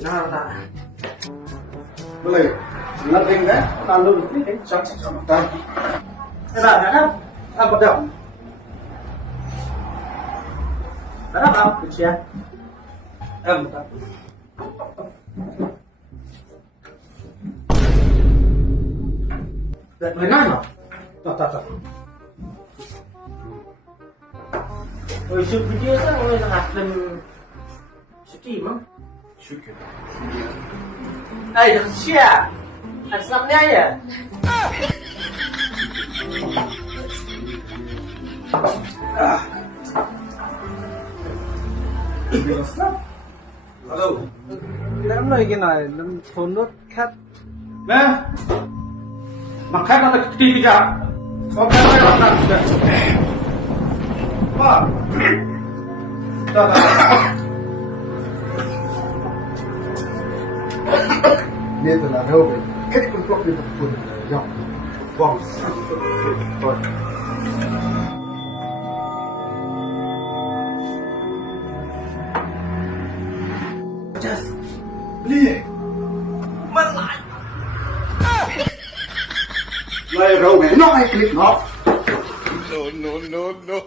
Nah, Boleh. Nothing there. Lalu ini cocok sama tadi. Kenapa? Apa dong? Kenapa? Usia? Bentar. Benar, tak. Oh, itu video kan oleh nasdem sedih, Mang. Şükür. Ay, siya. Asam niya ya. Biraz da. Halo. Làm này cái này, làm phone nó cắt. Ne? Makan ada ketiga. Soalnya saya makan sudah. Pak. Dah. Nên là đâu vậy? Kết con cọp đi một phần dọc vòng rồi. Just beli. Malay. Lại râu mẹ nó hay click nó. No.